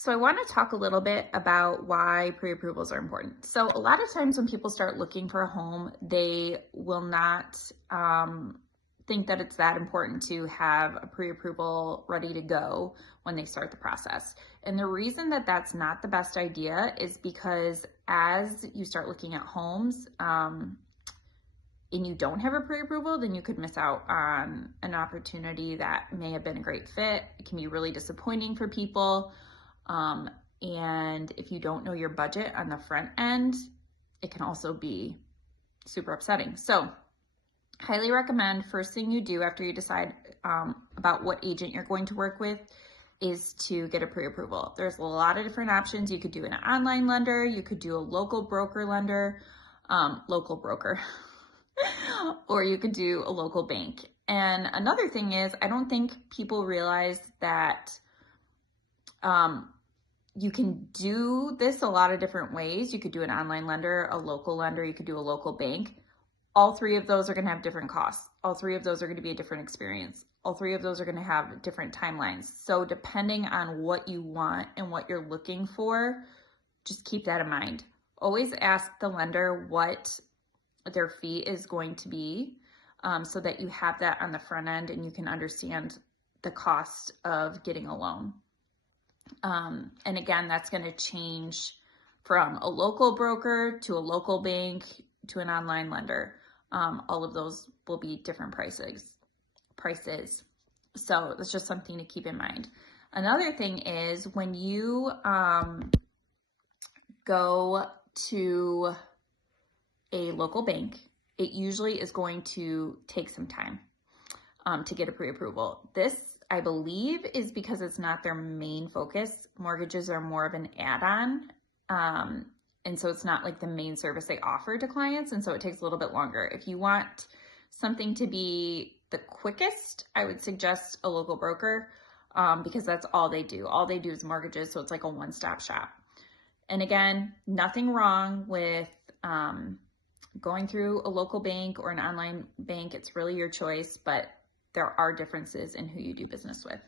So I want to talk a little bit about why pre-approvals are important. So a lot of times when people start looking for a home, they will not think that it's that important to have a pre-approval ready to go when they start the process. And the reason that that's not the best idea is because as you start looking at homes, and you don't have a pre-approval, then you could miss out on an opportunity that may have been a great fit. It can be really disappointing for people. And if you don't know your budget on the front end, it can also be super upsetting. So highly recommend first thing you do after you decide about what agent you're going to work with is to get a pre-approval. There's a lot of different options. You could do an online lender, you could do a local broker lender, or you could do a local bank. And another thing is, I don't think people realize that you can do this a lot of different ways. You could do an online lender, a local lender, you could do a local bank. All three of those are going to have different costs. All three of those are going to be a different experience. All three of those are going to have different timelines. So depending on what you want and what you're looking for, just keep that in mind. Always ask the lender what their fee is going to be, so that you have that on the front end and you can understand the cost of getting a loan. And again, that's going to change from a local broker to a local bank to an online lender. All of those will be different prices. So that's just something to keep in mind. Another thing is when you go to a local bank, it usually is going to take some time to get a pre-approval. This, I believe, is because it's not their main focus. Mortgages are more of an add-on. And so it's not like the main service they offer to clients. And so it takes a little bit longer. If you want something to be the quickest, I would suggest a local broker, because that's all they do. All they do is mortgages. So it's like a one-stop shop. And again, nothing wrong with going through a local bank or an online bank. It's really your choice, but there are differences in who you do business with.